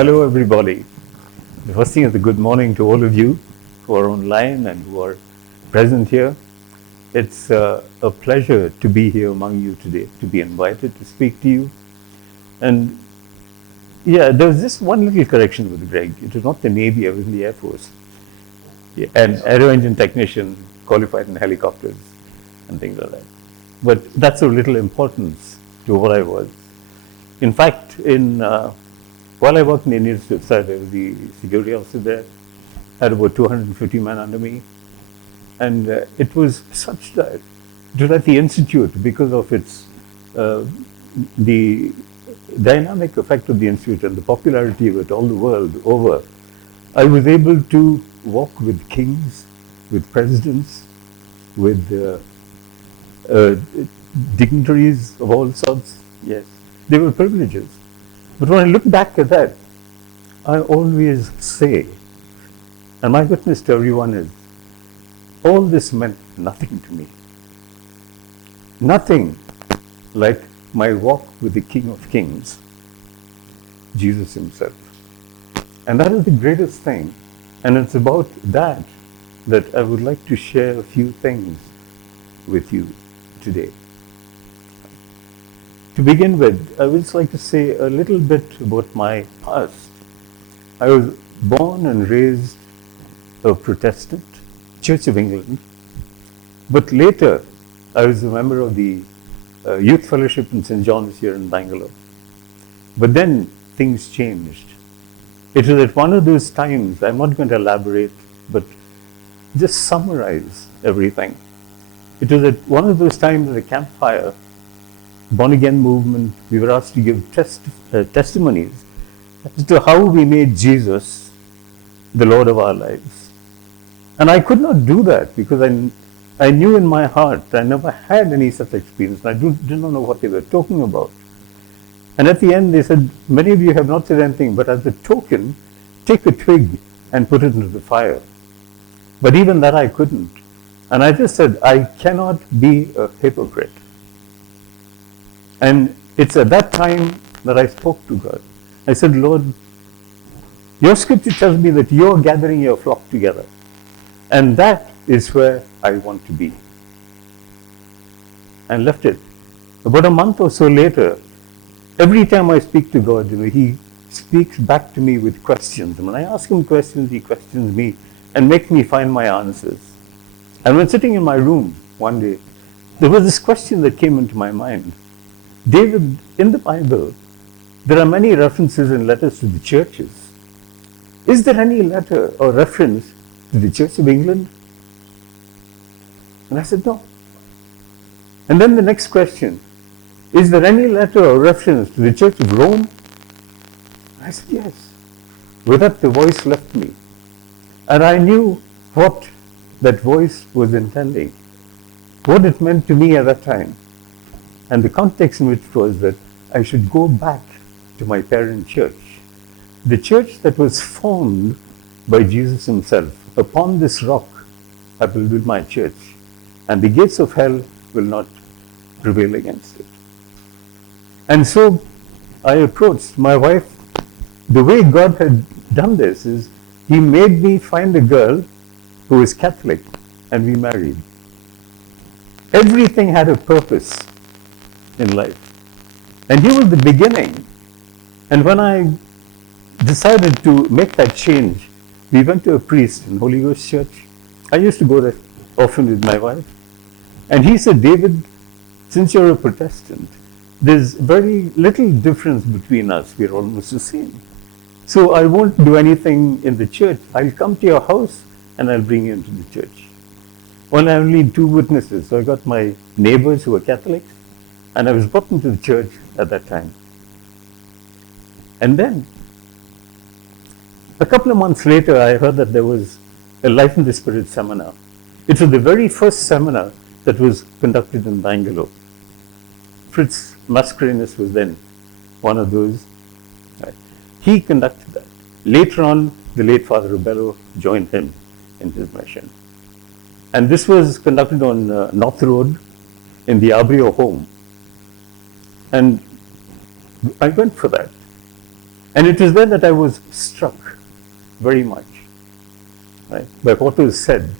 Hello, everybody. The first thing is a good morning to all of you who are online and who are present here. It's a pleasure to be here among you today, to be invited to speak to you. And yeah, there was just one little correction with Greg. It was not the Navy, I was in the Air Force. Yeah, an aero engine technician qualified in helicopters and things like that. But that's of little importance to what I was. In fact, while I worked in the Indian Institute of Science, I was the security officer there, had about 250 men under me. And it was such that, it was at the Institute, because of its, the dynamic effect of the Institute and the popularity of it all the world over, I was able to walk with kings, with presidents, with dignitaries of all sorts. Yes, they were privileges. But when I look back at that, I always say, and my witness to everyone is, all this meant nothing to me. Nothing like my walk with the King of Kings, Jesus himself. And that is the greatest thing. And it's about that I would like to share a few things with you today. To begin with, I would just like to say a little bit about my past. I was born and raised a Protestant, Church of England, but later I was a member of the Youth Fellowship in St. John's here in Bangalore. But then things changed. It was at one of those times, I'm not going to elaborate, but just summarize everything. It was at one of those times at a campfire, born again movement, we were asked to give testimonies as to how we made Jesus the Lord of our lives. And I could not do that because I knew in my heart I never had any such experience. I did not know what they were talking about. And at the end they said, many of you have not said anything, but as a token, take a twig and put it into the fire. But even that I couldn't. And I just said, I cannot be a hypocrite. And it's at that time that I spoke to God. I said, Lord, your scripture tells me that you're gathering your flock together. And that is where I want to be. And left it. About a month or so later, every time I speak to God, he speaks back to me with questions. And when I ask him questions, he questions me and makes me find my answers. And when sitting in my room one day, there was this question that came into my mind. David, in the Bible, there are many references and letters to the churches. Is there any letter or reference to the Church of England? And I said, no. And then the next question, is there any letter or reference to the Church of Rome? I said, yes. With that, the voice left me. And I knew what that voice was intending, what it meant to me at that time. And the context in which it was that I should go back to my parent church, the church that was formed by Jesus himself. Upon this rock I will build my church, and the gates of hell will not prevail against it. And so I approached my wife. The way God had done this is he made me find a girl who was Catholic, and we married. Everything had a purpose in life. And here was the beginning. And when I decided to make that change, we went to a priest in Holy Ghost Church. I used to go there often with my wife. And he said, David, since you're a Protestant, there's very little difference between us. We're almost the same. So I won't do anything in the church. I'll come to your house and I'll bring you into the church. Well, I only need 2 witnesses. So I got my neighbors who were Catholics, and I was brought into the church at that time. And then, a couple of months later, I heard that there was a Life in the Spirit seminar. It was the very first seminar that was conducted in Bangalore. Fritz Mascarenhas was then one of those. Right. He conducted that. Later on, the late Father Rubello joined him in his mission. And this was conducted on North Road in the Abrio home. And I went for that. And it was then that I was struck very much, right, by what was said,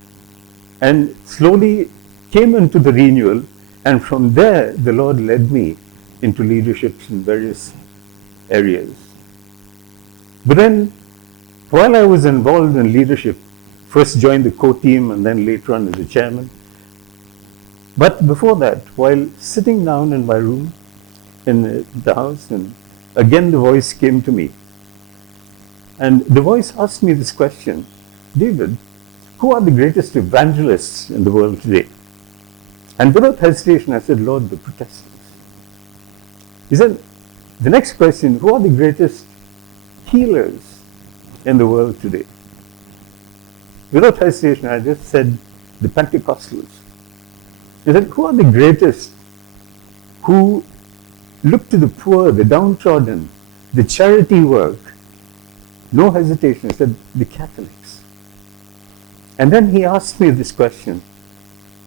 and slowly came into the renewal, and from there the Lord led me into leaderships in various areas. But then, while I was involved in leadership, first joined the co-team and then later on as the chairman, but before that, while sitting down in my room in the house, and again the voice came to me. And the voice asked me this question: David, who are the greatest evangelists in the world today? And without hesitation, I said, Lord, the Protestants. He said, the next question: who are the greatest healers in the world today? Without hesitation, I just said, the Pentecostals. He said, who are the greatest who look to the poor, the downtrodden, the charity work? No hesitation, I said, the Catholics. And then he asked me this question.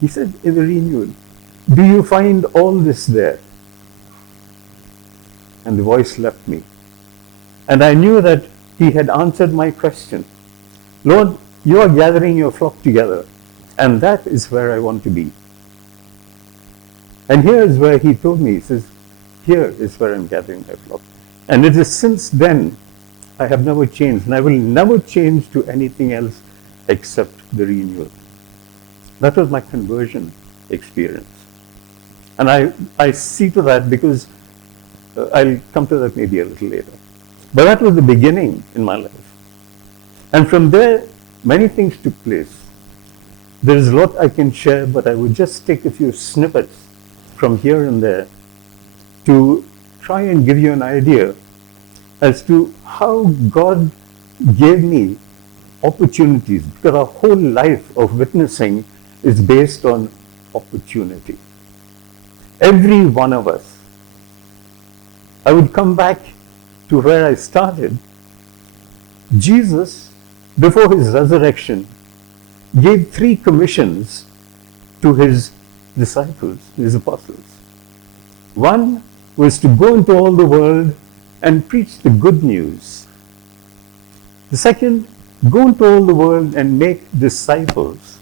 He said, in the renewal, do you find all this there? And the voice left me. And I knew that he had answered my question. Lord, you are gathering your flock together, and that is where I want to be. And here is where he told me, he says, here is where I'm gathering my flock. And it is since then I have never changed, and I will never change to anything else except the renewal. That was my conversion experience. And I see to that because I'll come to that maybe a little later. But that was the beginning in my life. And from there, many things took place. There is a lot I can share, but I would just take a few snippets from here and there to try and give you an idea as to how God gave me opportunities, because our whole life of witnessing is based on opportunity. Every one of us. I would come back to where I started. Jesus, before his resurrection, gave 3 commissions to his disciples, his apostles. One was to go into all the world and preach the good news. The second, go into all the world and make disciples.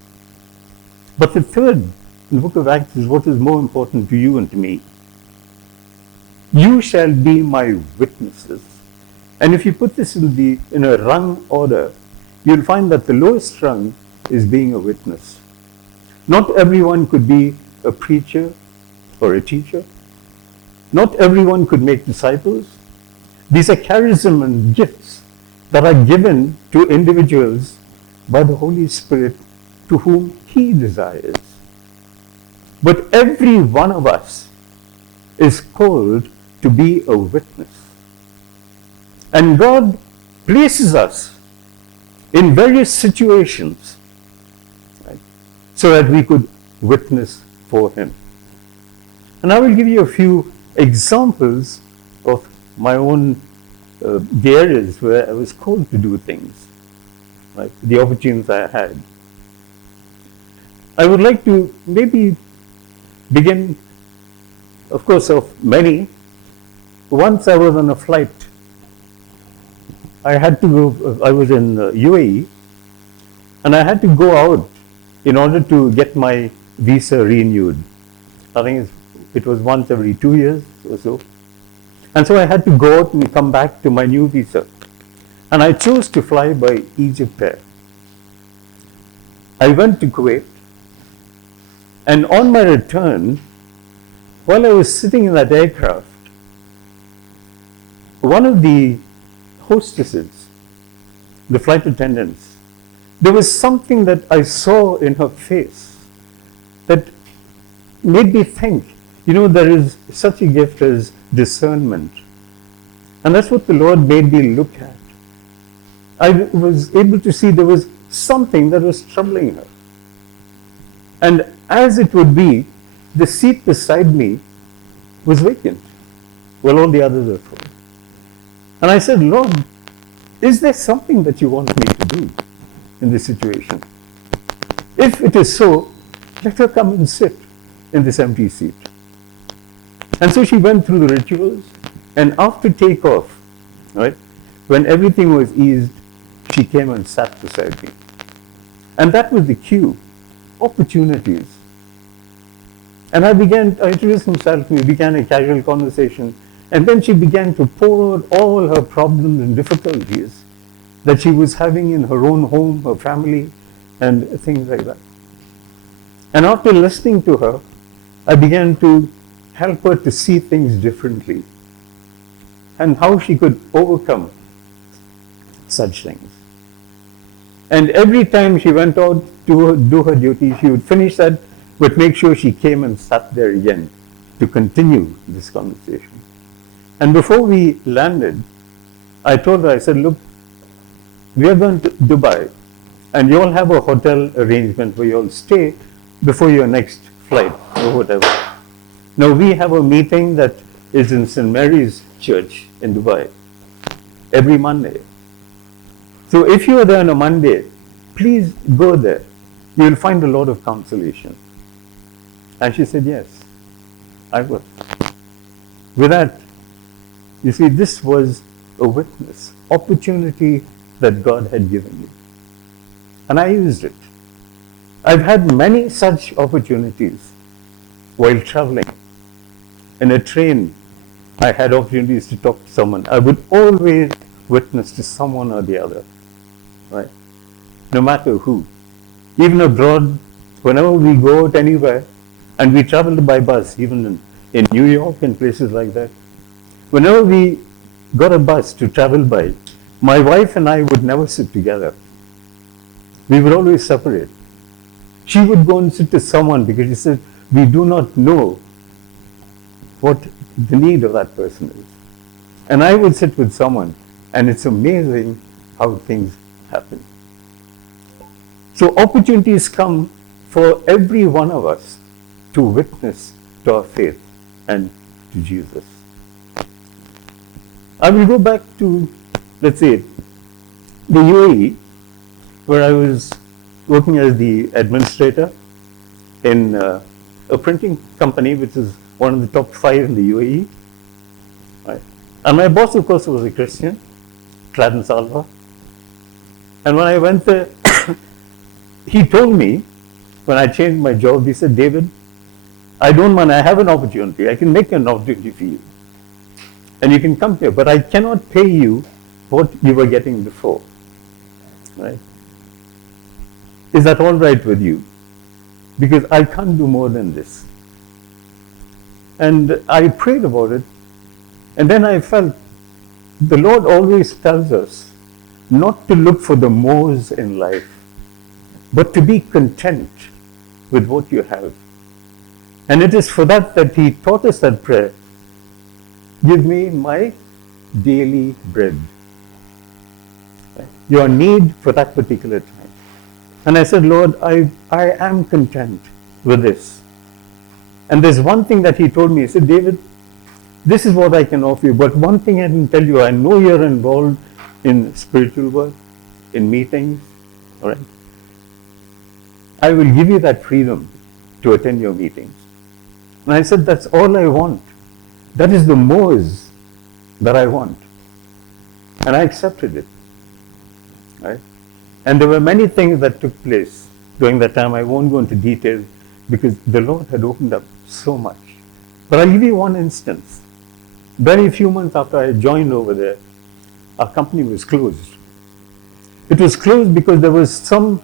But the third, in the book of Acts, is what is more important to you and to me. You shall be my witnesses. And if you put this in a rung order, you'll find that the lowest rung is being a witness. Not everyone could be a preacher or a teacher. Not everyone could make disciples. These are charism and gifts that are given to individuals by the Holy Spirit to whom He desires. But every one of us is called to be a witness. And God places us in various situations, right, so that we could witness for Him. And I will give you a few examples of my own the areas where I was called to do things, right, the opportunities I had. I would like to maybe begin, of course, of many. Once I was on a flight. I had to go, I was in UAE, and I had to go out in order to get my visa renewed. I think it was once every 2 years or so. And so I had to go out and come back to my new visa. And I chose to fly by Egypt Air. I went to Kuwait, and on my return, while I was sitting in that aircraft, one of the hostesses, the flight attendants, there was something that I saw in her face that made me think, there is such a gift as discernment. And that's what the Lord made me look at. I was able to see there was something that was troubling her. And as it would be, the seat beside me was vacant, while all the others were full. And I said, Lord, is there something that you want me to do in this situation? If it is so, let her come and sit in this empty seat. And so she went through the rituals, and after takeoff, right, when everything was eased, she came and sat beside me. And that was the cue, opportunities. And I introduced myself, we began a casual conversation, and then she began to pour out all her problems and difficulties that she was having in her own home, her family, and things like that. And after listening to her, I began to help her to see things differently and how she could overcome such things. And every time she went out to do her duty, she would finish that, but make sure she came and sat there again to continue this conversation. And before we landed, I told her, I said, look, we are going to Dubai, and you all have a hotel arrangement where you all stay before your next flight or whatever. Now we have a meeting that is in St. Mary's Church in Dubai every Monday. So if you are there on a Monday, please go there. You will find a lot of consolation. And she said, yes, I will. With that, you see, this was a witness, opportunity that God had given me. And I used it. I've had many such opportunities while traveling. In a train, I had opportunities to talk to someone. I would always witness to someone or the other, right? No matter who. Even abroad, whenever we go out anywhere, and we traveled by bus, even in New York and places like that, whenever we got a bus to travel by, my wife and I would never sit together. We would always separate. She would go and sit to someone because she said, we do not know what the need of that person is. And I would sit with someone, and it's amazing how things happen. So opportunities come for every one of us to witness to our faith and to Jesus. I will go back to, let's say, the UAE, where I was working as the administrator in a printing company, which is one of the top 5 in the UAE. Right. And my boss, of course, was a Christian, Clarence Alva. And when I went there, he told me, when I changed my job, he said, David, I don't mind, I have an opportunity. I can make an opportunity for you. And you can come here, but I cannot pay you what you were getting before. Right? Is that all right with you? Because I can't do more than this. And I prayed about it, and then I felt the Lord always tells us not to look for the mores in life, but to be content with what you have. And it is for that that He taught us that prayer. Give me my daily bread. Your need for that particular time. And I said, Lord, I am content with this. And there's one thing that He told me. He said, David, this is what I can offer you. But one thing I didn't tell you, I know you're involved in spiritual work, in meetings, all right? I will give you that freedom to attend your meetings. And I said, that's all I want. That is the most that I want. And I accepted it. Right? And there were many things that took place during that time. I won't go into detail because the Lord had opened up so much. But I'll give you one instance. Very few months after I joined over there, our company was closed. It was closed because there was some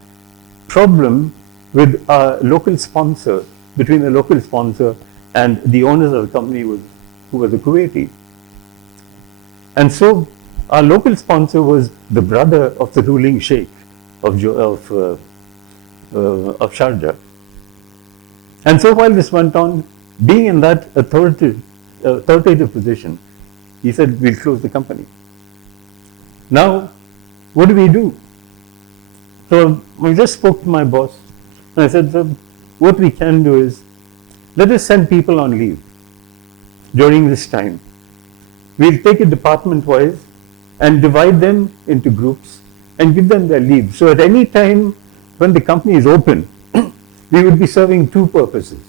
problem with our local sponsor, between the local sponsor and the owners of the company who was a Kuwaiti. And so our local sponsor was the brother of the ruling sheikh of Sharjah. And so while this went on, being in that authoritative position, he said, we'll close the company. Now, what do we do? So I just spoke to my boss, and I said, so what we can do is, let us send people on leave during this time. We'll take it department-wise and divide them into groups and give them their leave. So at any time when the company is open, we would be serving two purposes.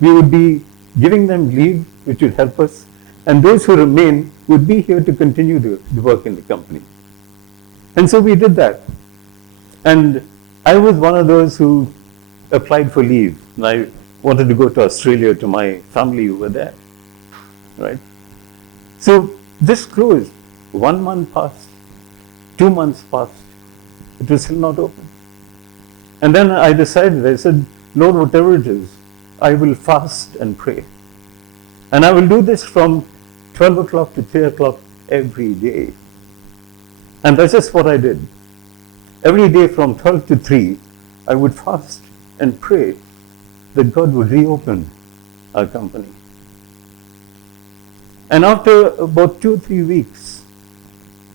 We would be giving them leave, which would help us, and those who remain would be here to continue the work in the company. And so we did that. And I was one of those who applied for leave. And I wanted to go to Australia to my family who were there. Right? So this closed. 1 month passed. 2 months passed. It was still not open. And then I decided, I said, Lord, whatever it is, I will fast and pray. And I will do this from 12 o'clock to 3 o'clock every day. And that's just what I did. Every day from 12 to 3, I would fast and pray that God would reopen our company. And after about 2-3 weeks,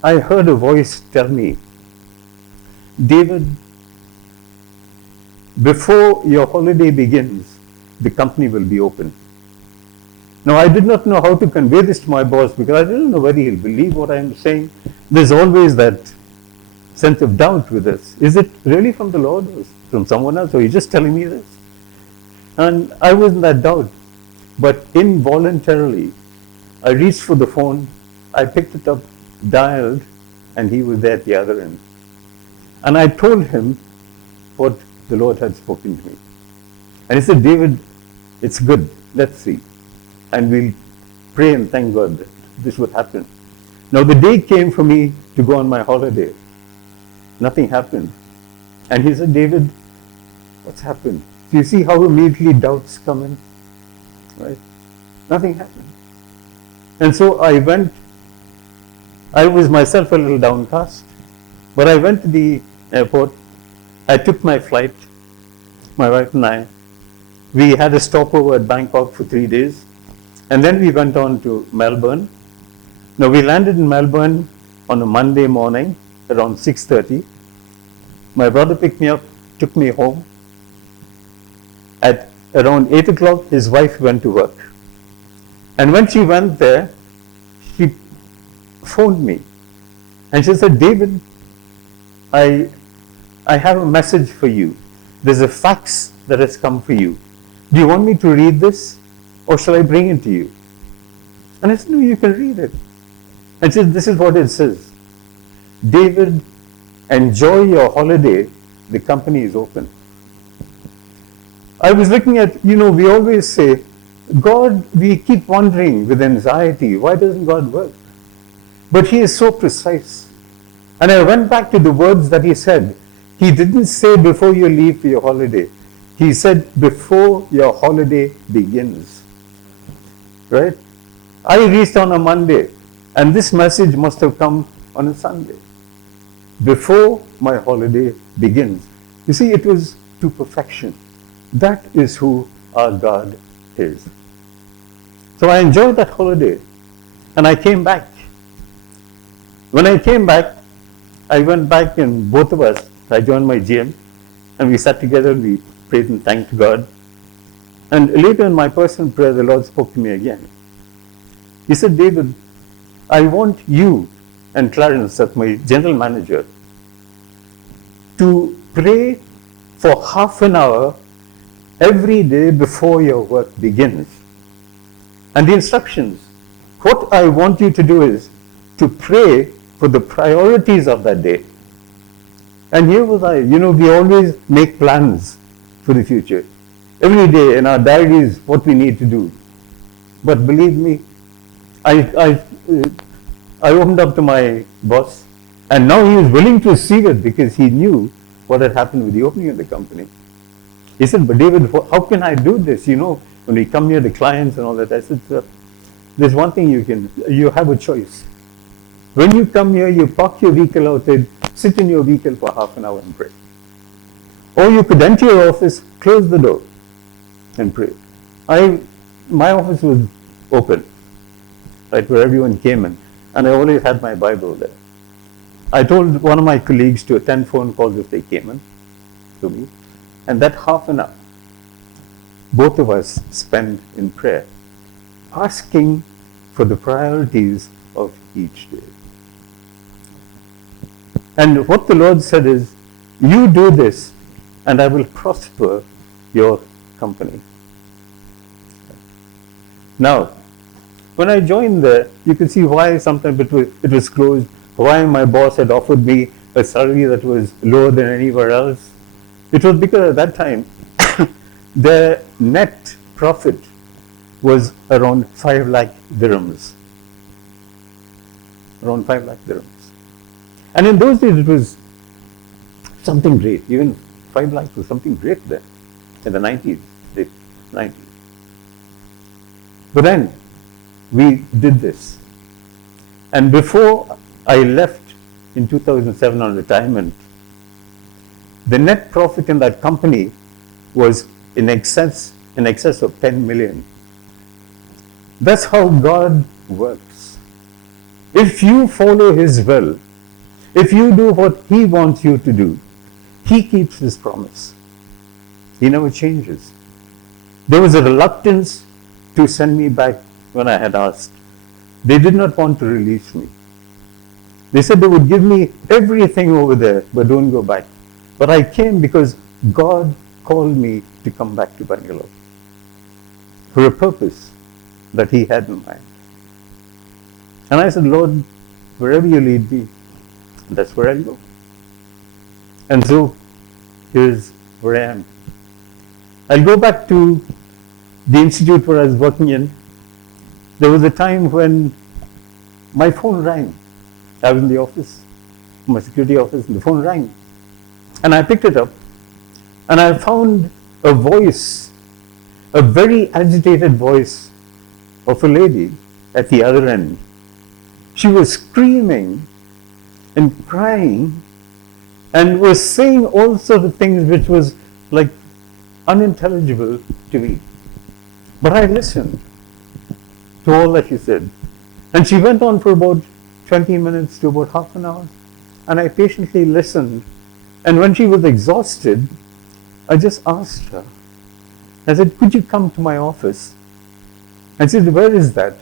I heard a voice tell me, David, before your holiday begins, the company will be open. Now, I did not know how to convey this to my boss because I didn't know whether he'll believe what I'm saying. There's always that sense of doubt with this. Is it really from the Lord or from someone else? Or are you just telling me this? And I was in that doubt. But involuntarily, I reached for the phone, I picked it up, dialed, and he was there at the other end. And I told him what the Lord had spoken to me. And he said, David, it's good. Let's see. And we'll pray and thank God that this would happen. Now the day came for me to go on my holiday. Nothing happened. And he said, David, what's happened? Do you see how immediately doubts come in? Right? Nothing happened. And so I went. I was myself a little downcast. But I went to the airport. I took my flight, my wife and I. We had a stopover at Bangkok for 3 days. And then we went on to Melbourne. Now we landed in Melbourne on a Monday morning around 6:30. My brother picked me up, took me home. At around 8 o'clock, his wife went to work. And when she went there, she phoned me. And she said, David, I have a message for you. There's a fax that has come for you. Do you want me to read this? Or shall I bring it to you? And I said, no, you can read it. And she said, this is what it says. David, enjoy your holiday. The company is open. I was looking at, we always say, God, we keep wondering with anxiety, why doesn't God work? But He is so precise. And I went back to the words that He said. He didn't say before you leave for your holiday. He said before your holiday begins. Right? I reached on a Monday, and this message must have come on a Sunday. Before my holiday begins. You see, it was to perfection. That is who our God is. So I enjoyed that holiday, and I came back. When I came back, I went back, and both of us, I joined my GM, and we sat together, we prayed and thanked God. And later in my personal prayer, the Lord spoke to me again. He said, David, I want you and Clarence, as my general manager, to pray for half an hour every day before your work begins. And the instructions, what I want you to do is to pray for the priorities of that day. And here was I, we always make plans for the future. Every day in our diaries, what we need to do. But believe me, I opened up to my boss, and now he was willing to receive it because he knew what had happened with the opening of the company. He said, but David, how can I do this? When we come near the clients and all that. I said, sir, there's one thing you have a choice. When you come here, you park your vehicle outside, sit in your vehicle for half an hour and pray. Or you could enter your office, close the door, and pray. My office was open, right, where everyone came in, and I always had my Bible there. I told one of my colleagues to attend phone calls if they came in to me, and that half an hour, both of us spent in prayer, asking for the priorities of each day. And what the Lord said is, you do this, and I will prosper your company. Now, When I joined there, you could see why sometimes it was closed, why my boss had offered me a salary that was lower than anywhere else. It was because at that time, the net profit was around 5 lakh dirhams. Around 5 lakh dirhams. And in those days, it was something great. Even 5 lakhs was something great then, in the 90s. But then, we did this. And before I left in 2007 on retirement, the net profit in that company was in excess of 10 million. That's how God works. If you follow His will, if you do what He wants you to do, He keeps His promise. He never changes. There was a reluctance to send me back when I had asked. They did not want to release me. They said they would give me everything over there, but don't go back. But I came because God called me to come back to Bangalore for a purpose that He had in mind. And I said, Lord, wherever you lead me, that's where I'll go. And so, here's where I am. I'll go back to the institute where I was working in. There was a time when my phone rang. I was in the office, my security office, and the phone rang. And I picked it up, and I found a voice, a very agitated voice of a lady at the other end. She was screaming and crying and was saying all sorts of things which was like unintelligible to me. But I listened to all that she said. And she went on for about 20 minutes to about half an hour. And I patiently listened. And when she was exhausted, I just asked her. I said, could you come to my office? And she said, where is that?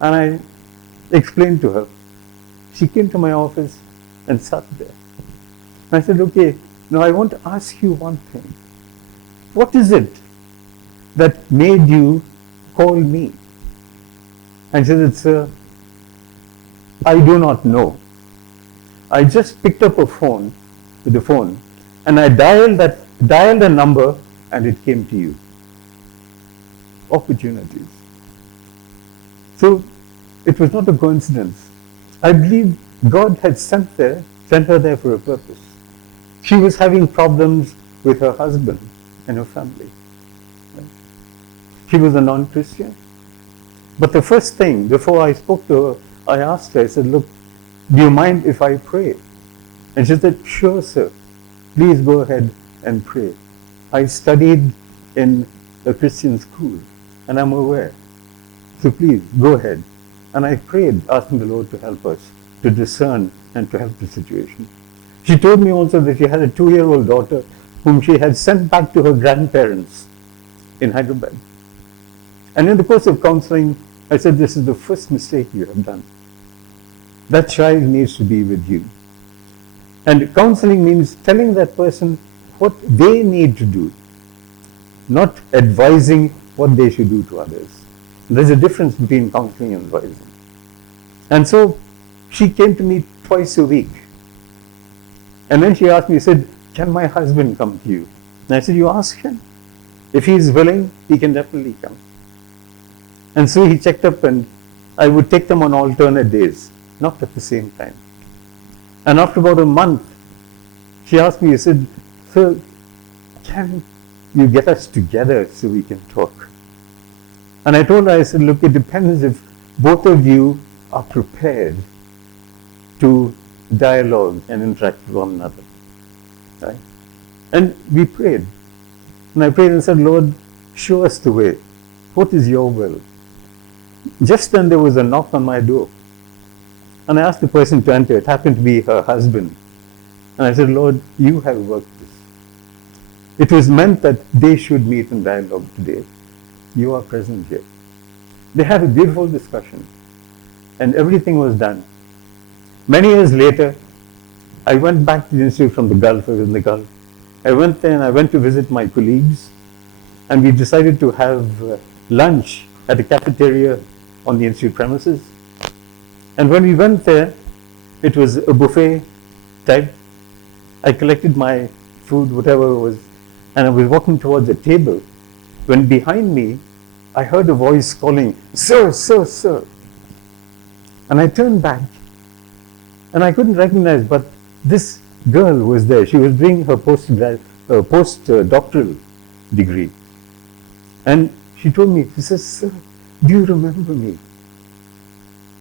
And I explained to her. She came to my office and sat there. And I said, okay, now I want to ask you one thing. What is it that made you call me? And she said, sir, I do not know. I just picked up the phone, and I dialed a number, and it came to you. Opportunities. So it was not a coincidence. I believe God had sent her there for a purpose. She was having problems with her husband and her family. She was a non-Christian. But the first thing, before I spoke to her, I asked her, I said, look, do you mind if I pray? And she said, sure, sir. Please go ahead and pray. I studied in a Christian school, and I'm aware. So please, go ahead. And I prayed, asking the Lord to help us, to discern and to help the situation. She told me also that she had a 2-year-old daughter whom she had sent back to her grandparents in Hyderabad. And in the course of counseling, I said, this is the first mistake you have done. That child needs to be with you. And counseling means telling that person what they need to do, not advising what they should do to others. There's a difference between counseling and advising. And so she came to me twice a week. And then she asked me, she said, can my husband come to you? And I said, you ask him. If he is willing, he can definitely come. And so he checked up, and I would take them on alternate days, not at the same time. And after about a month, she asked me, she said, sir, can you get us together so we can talk? And I told her, I said, look, it depends if both of you are prepared to dialogue and interact with one another. Right? And we prayed. And I prayed and said, Lord, show us the way. What is your will? Just then there was a knock on my door. And I asked the person to enter. It happened to be her husband. And I said, Lord, you have worked this. It was meant that they should meet in dialogue today. You are present here. They had a beautiful discussion. And everything was done. Many years later, I went back to the institute from the Gulf. I was in the Gulf. I went there and I went to visit my colleagues. And we decided to have lunch at a cafeteria on the institute premises. And when we went there, it was a buffet type. I collected my food, whatever it was, and I was walking towards the table when behind me I heard a voice calling, "Sir, sir, sir." And I turned back and I couldn't recognize, but this girl was there. She was doing her postdoctoral degree. And she told me, she says, "Sir, do you remember me?"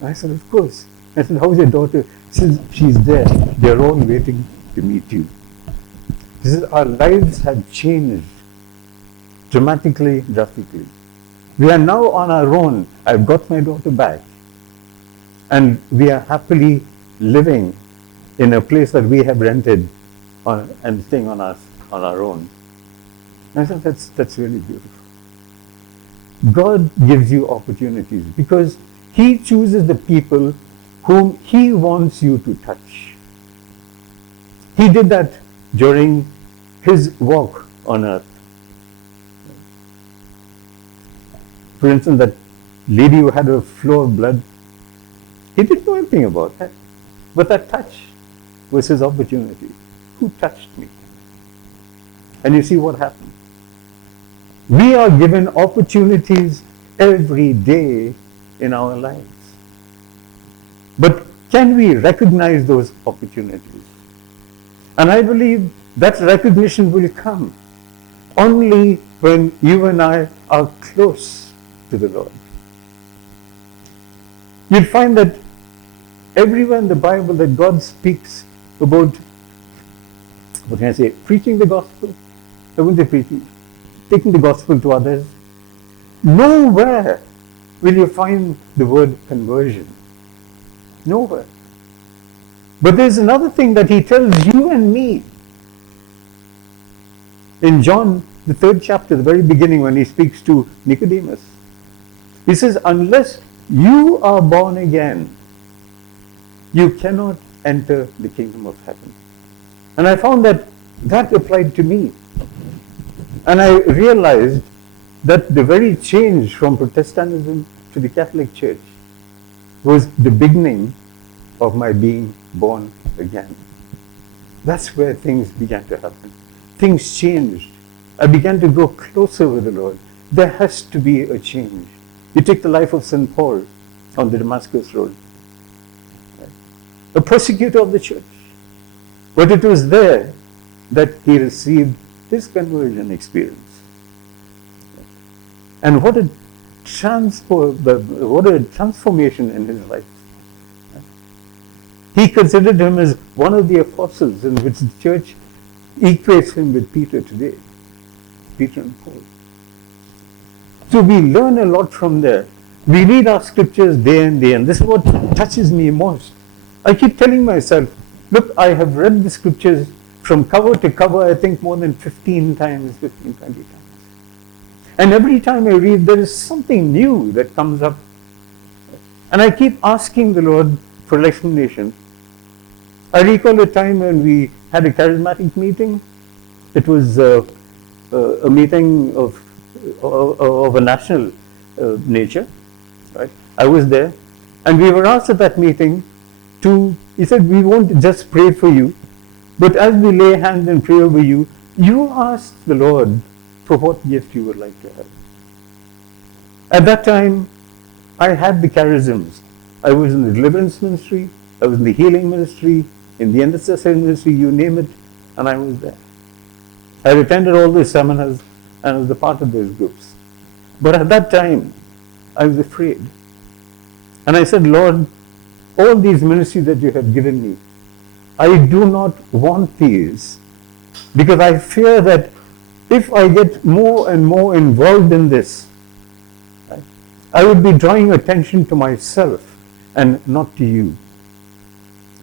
I said, "Of course." I said, "How is your daughter?" She says, "She's there. They're all waiting to meet you." She says, "Our lives have changed dramatically, drastically. We are now on our own. I've got my daughter back. And we are happily living in a place that we have rented and staying on our own." And I said, that's really beautiful. God gives you opportunities because He chooses the people whom He wants you to touch. He did that during His walk on earth. For instance, that lady who had a flow of blood, He didn't know anything about that. But that touch was His opportunity. Who touched me? And you see what happened. We are given opportunities every day in our lives. But can we recognize those opportunities? And I believe that recognition will come only when you and I are close to the Lord. You'll find that everywhere in the Bible that God speaks about, what can I say, preaching the gospel, I wouldn't say preaching, taking the gospel to others, nowhere will you find the word conversion. Nowhere. But there's another thing that He tells you and me. In John, the 3rd chapter, the very beginning, when He speaks to Nicodemus, He says, "Unless you are born again, you cannot enter the kingdom of heaven." And I found that applied to me. And I realized that the very change from Protestantism to the Catholic Church was the beginning of my being born again. That's where things began to happen. Things changed. I began to grow closer with the Lord. There has to be a change. You take the life of St. Paul on the Damascus Road, a persecutor of the church. But it was there that he received his conversion experience. And what a transformation in his life. He considered him as one of the apostles, in which the church equates him with Peter today. Peter and Paul. So we learn a lot from there. We read our scriptures day and day, and this is what touches me most. I keep telling myself, look, I have read the scriptures from cover to cover, I think more than 15 times, 15, 20 times. And every time I read, there is something new that comes up. And I keep asking the Lord for an explanation. I recall a time when we had a charismatic meeting. It was a meeting of a national nature. Right? I was there. And we were asked at that meeting he said, we won't just pray for you, but as we lay hands and pray over you, you ask the Lord for what gift you would like to have. At that time, I had the charisms. I was in the deliverance ministry, I was in the healing ministry, in the intercessory ministry, you name it, and I was there. I attended all those seminars and was a part of those groups. But at that time, I was afraid. And I said, Lord, all these ministries that you have given me, I do not want these, because I fear that if I get more and more involved in this, right, I would be drawing attention to myself and not to you.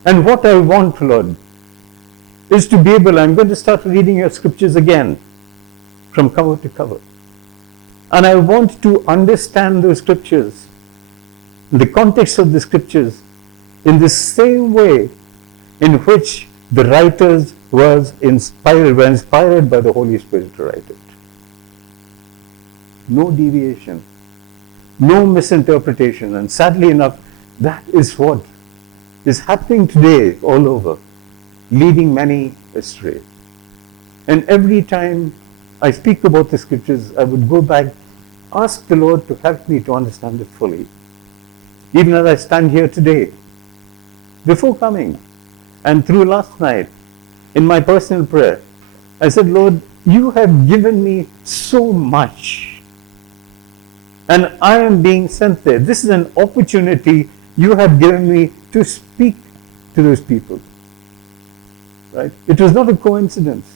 And what I want, Lord, is to be able, I'm going to start reading your scriptures again, from cover to cover. And I want to understand those scriptures, the context of the scriptures, in the same way in which the writers were inspired by the Holy Spirit to write it. No deviation. no misinterpretation. And sadly enough, that is what is happening today all over, leading many astray. And every time I speak about the scriptures, I would go back, ask the Lord to help me to understand it fully. Even as I stand here today, before coming, and through last night, in my personal prayer, I said, Lord, you have given me so much, and I am being sent there. This is an opportunity you have given me to speak to those people. Right? It was not a coincidence.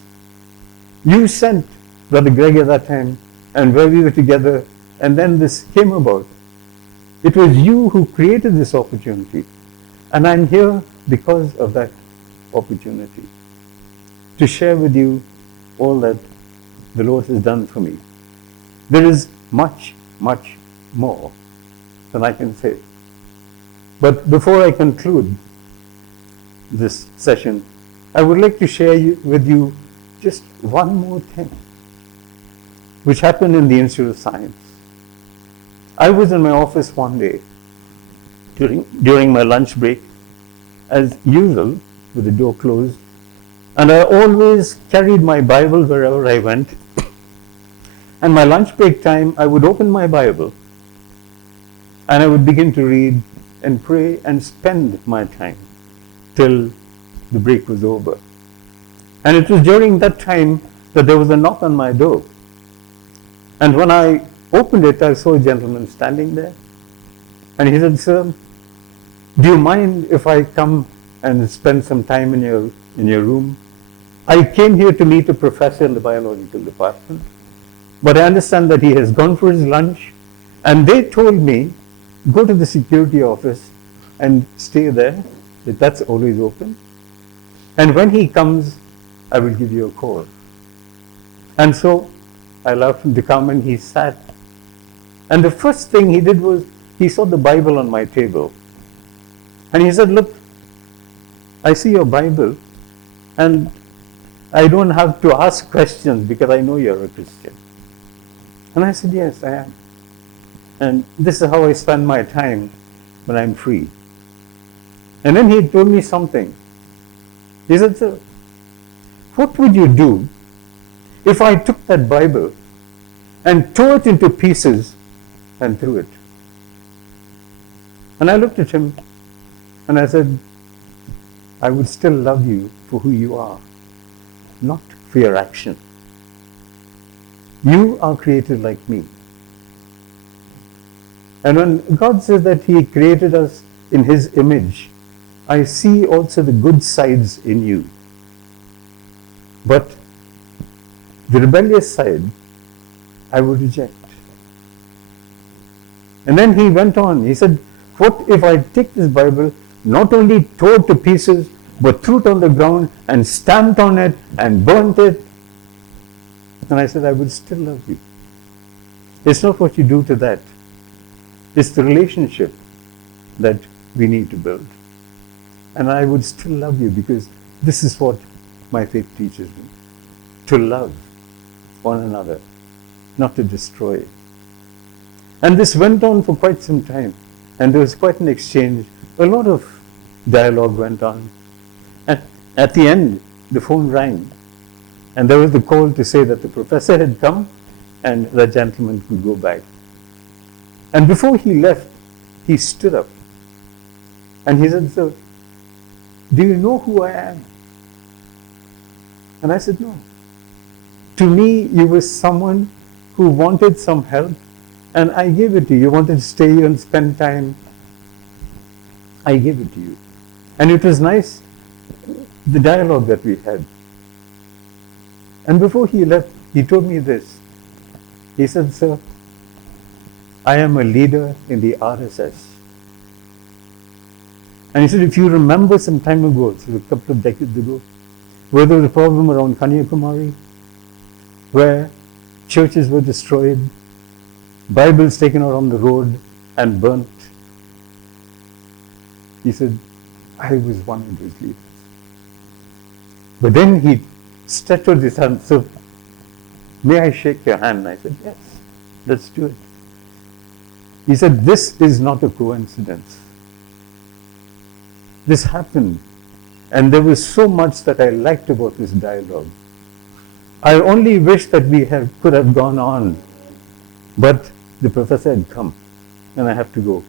You sent Brother Greg at that time, and where we were together, and then this came about. It was you who created this opportunity, and I'm here because of that opportunity to share with you all that the Lord has done for me. There is much, much more than I can say. But before I conclude this session, I would like to share with you just one more thing which happened in the Institute of Science. I was in my office one day during my lunch break, as usual, with the door closed, and I always carried my Bible wherever I went. And my lunch break time, I would open my Bible and I would begin to read and pray and spend my time till the break was over. And it was during that time that there was a knock on my door. And when I opened it, I saw a gentleman standing there. And he said, Sir, do you mind if I come and spend some time in your room? I came here to meet a professor in the biological department, but I understand that he has gone for his lunch, and they told me, go to the security office and stay there, that's always open. And when he comes, I will give you a call. And so I allowed him to come, and he sat. And the first thing he did was, he saw the Bible on my table. And he said, look, I see your Bible, and I don't have to ask questions because I know you're a Christian. And I said, yes, I am. And this is how I spend my time when I'm free. And then he told me something. He said, sir, what would you do if I took that Bible and tore it into pieces and threw it? And I looked at him and I said, I would still love you for who you are, not for your action. You are created like me. And when God says that He created us in His image, I see also the good sides in you. But the rebellious side, I would reject. And then he went on. He said, what if I take this Bible, not only tore it to pieces, but threw it on the ground and stamped on it and burnt it? And I said, I would still love you. It's not what you do to that. It's the relationship that we need to build. And I would still love you because this is what my faith teaches me. To love one another, not to destroy. And this went on for quite some time. And there was quite an exchange. A lot of dialogue went on. And at the end, the phone rang. And there was the call to say that the professor had come and the gentleman could go back. And before he left, he stood up. And he said, sir, do you know who I am? And I said, no. To me, you were someone who wanted some help, and I gave it to you. You wanted to stay here and spend time. I gave it to you. And it was nice, the dialogue that we had. And before he left, he told me this. He said, sir, I am a leader in the RSS. And he said, if you remember some time ago, so a couple of decades ago, where there was a problem around Kanyakumari, where churches were destroyed, Bibles taken out on the road and burnt. He said, I was one of those leaders. But then he stretched out his hand, so may I shake your hand? I said, yes, let's do it. He said, this is not a coincidence. This happened. And there was so much that I liked about this dialogue. I only wish that we could have gone on. But the professor had come and I have to go.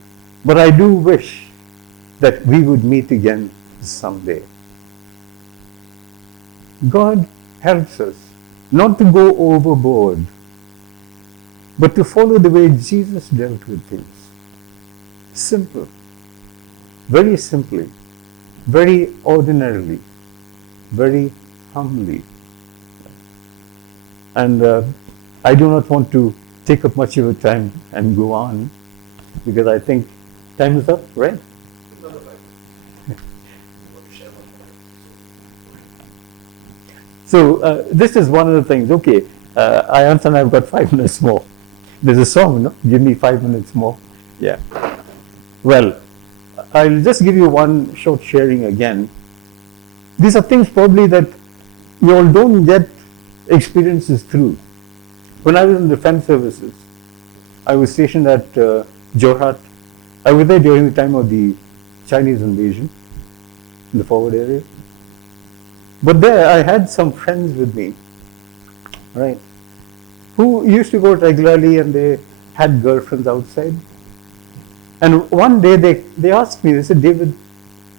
But I do wish that we would meet again someday. God helps us not to go overboard, but to follow the way Jesus dealt with things. Simple, very simply, very ordinarily, very humbly. And I do not want to take up much of your time and go on, because I think time is up, right? So this is one of the things. Okay, I understand I've got 5 minutes more. There's a song, no? Give me 5 minutes more. Yeah. Well, I'll just give you one short sharing again. These are things probably that you all don't get experiences through. When I was in defense services, I was stationed at Jorhat. I was there during the time of the Chinese invasion in the forward area. But there I had some friends with me, right, who used to go regularly and they had girlfriends outside. And one day they asked me, they said, David,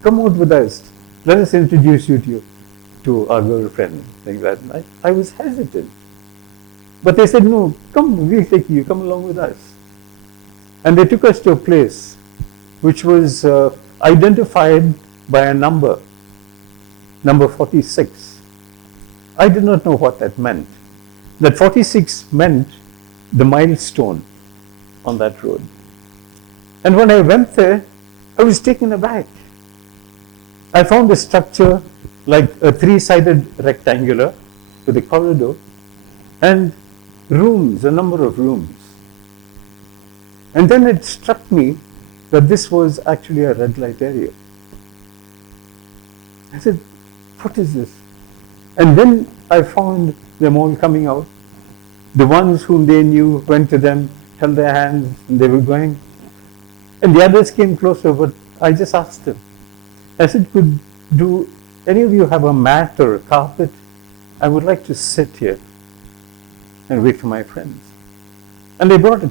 come out with us. Let us introduce you to our girlfriend. Things like that. I was hesitant. But they said, no, come, we'll take you, come along with us. And they took us to a place which was identified by a number 46. I did not know what that meant. That 46 meant the milestone on that road. And when I went there, I was taken aback. I found a structure like a 3-sided rectangular with a corridor and rooms, a number of rooms. And then it struck me that this was actually a red light area. I said, what is this? And then I found them all coming out. The ones whom they knew went to them, held their hands, and they were going. And the others came closer, but I just asked them. I said, do any of you have a mat or a carpet? I would like to sit here and wait for my friends. And they brought it,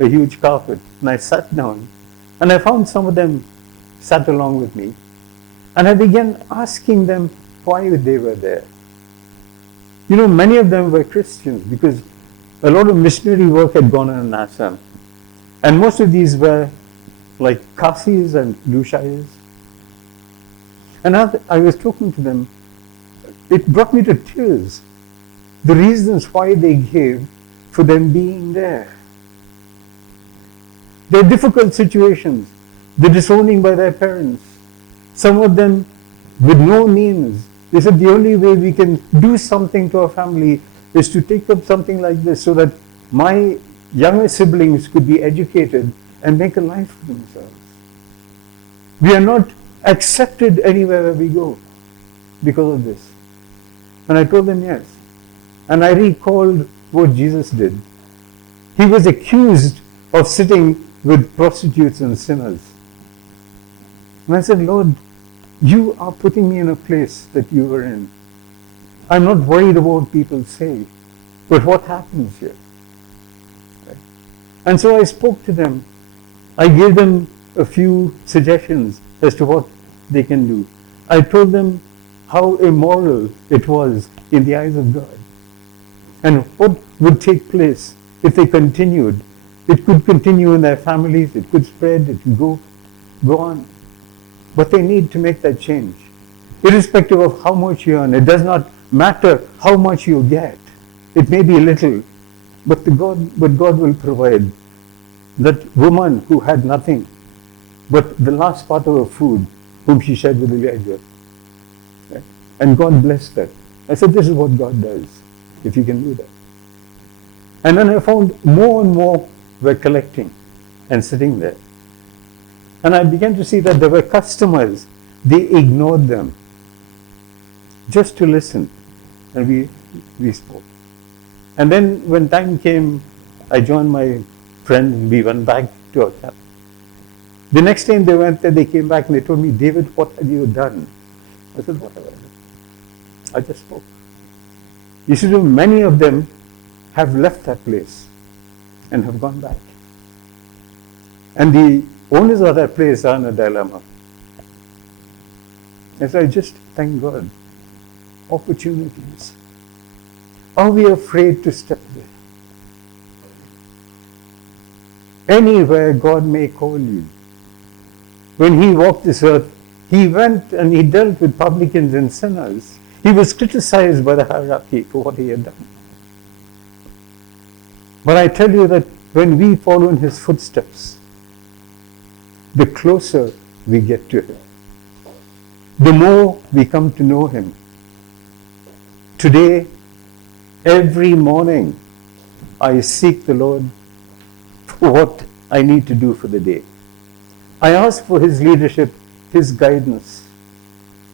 a huge carpet, and I sat down. And I found some of them sat along with me. And I began asking them why they were there. You know, many of them were Christians because a lot of missionary work had gone on in Assam. And most of these were like Kasis and Lushayas. And as I was talking to them, it brought me to tears. The reasons why they gave for them being there. Their difficult situations, the disowning by their parents. Some of them with no means. They said the only way we can do something to our family is to take up something like this so that my younger siblings could be educated and make a life for themselves. We are not accepted anywhere where we go because of this. And I told them yes. And I recalled what Jesus did. He was accused of sitting with prostitutes and sinners. And I said, Lord, you are putting me in a place that you were in. I'm not worried about what people say, but what happens here. Right? And so I spoke to them. I gave them a few suggestions as to what they can do. I told them how immoral it was in the eyes of God and what would take place if they continued. It could continue in their families, it could spread, it could go on. But they need to make that change. Irrespective of how much you earn, it does not matter how much you get. It may be little, but God will provide. That woman who had nothing, but the last part of her food, whom she shared with Elijah. Right? And God blessed her. I said, this is what God does, if you can do that. And then I found more and more were collecting and sitting there. And I began to see that there were customers, they ignored them just to listen. And we spoke. And then when time came, I joined my friends, we went back to our camp. The next time they went there, they came back and they told me, David, what have you done? I said, what have I done? I just spoke. You see, many of them have left that place and have gone back. And the owners of that place are in a dilemma. As I just thank God, opportunities. Are we afraid to step there? Anywhere God may call you. When he walked this earth, he went and he dealt with publicans and sinners. He was criticized by the hierarchy for what he had done. But I tell you that when we follow in his footsteps, the closer we get to him, the more we come to know him. Today, every morning, I seek the Lord for what I need to do for the day. I ask for his leadership, his guidance.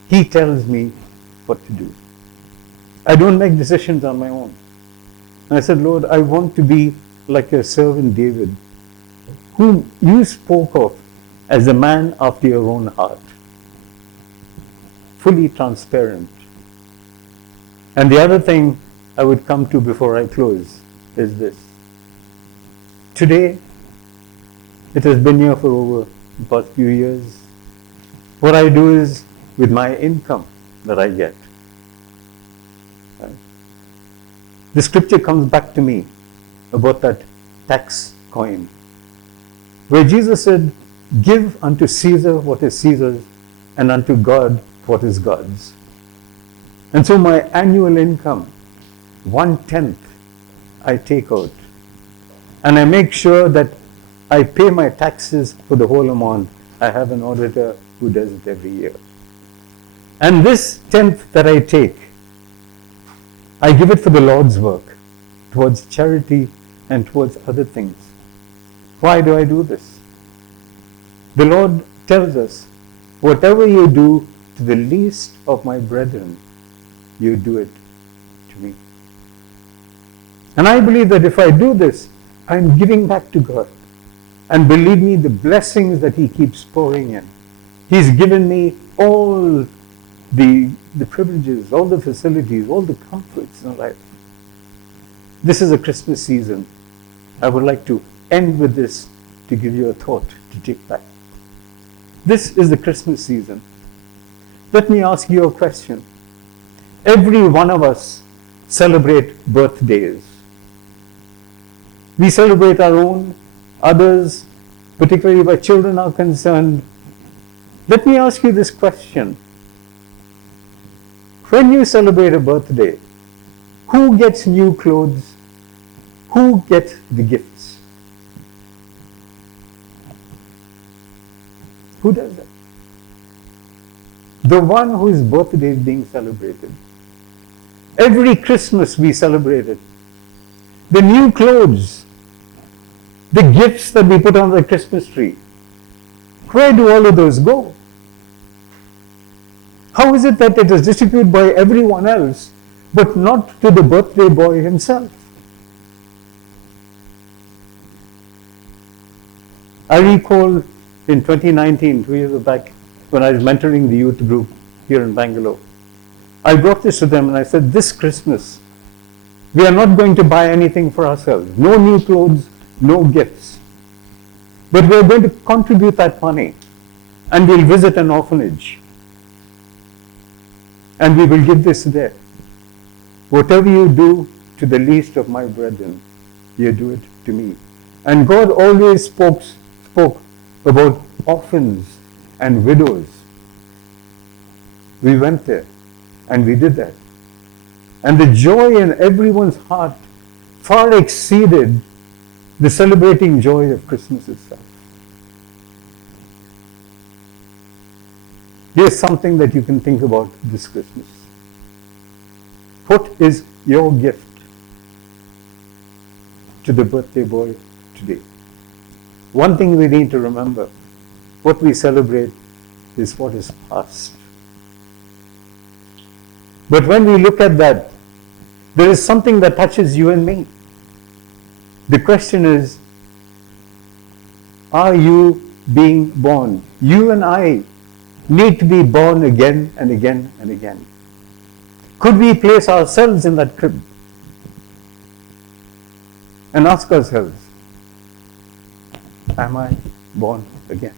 He tells me what to do. I don't make decisions on my own. And I said, Lord, I want to be like your servant David, whom you spoke of as a man after your own heart. Fully transparent. And the other thing I would come to before I close is this. Today, it has been here for over the past few years. What I do is with my income that I get. Right? The scripture comes back to me about that tax coin, where Jesus said, give unto Caesar what is Caesar's, and unto God what is God's. And so my annual income, 1/10, I take out. And I make sure that I pay my taxes for the whole amount. I have an auditor who does it every year. And this 10th that I take, I give it for the Lord's work, towards charity and towards other things. Why do I do this? The Lord tells us, whatever you do to the least of my brethren, you do it to me. And I believe that if I do this, I'm giving back to God. And believe me, the blessings that he keeps pouring in. He's given me all the privileges, all the facilities, all the comforts in life. This is a Christmas season. I would like to end with this to give you a thought to take back. This is the Christmas season. Let me ask you a question. Every one of us celebrate birthdays. We celebrate our own, others, particularly where children are concerned. Let me ask you this question. When you celebrate a birthday, who gets new clothes? Who gets the gifts? Who does that? The one whose birthday is being celebrated. Every Christmas we celebrate it. The new clothes, the gifts that we put on the Christmas tree. Where do all of those go? How is it that it is distributed by everyone else, but not to the birthday boy himself? I recall in 2019, 2 years back, when I was mentoring the youth group here in Bangalore, I brought this to them and I said, this Christmas, we are not going to buy anything for ourselves. No new clothes, no gifts. But we are going to contribute that money and we'll visit an orphanage. And we will give this there. Whatever you do to the least of my brethren, you do it to me. And God always spoke about orphans and widows. We went there and we did that. And the joy in everyone's heart far exceeded the celebrating joy of Christmas itself. Here's something that you can think about this Christmas. What is your gift to the birthday boy today? One thing we need to remember, what we celebrate is what is past. But when we look at that, there is something that touches you and me. The question is, Are you being born? You and I need to be born again and again and again. Could we place ourselves in that crib and ask ourselves, am I born again?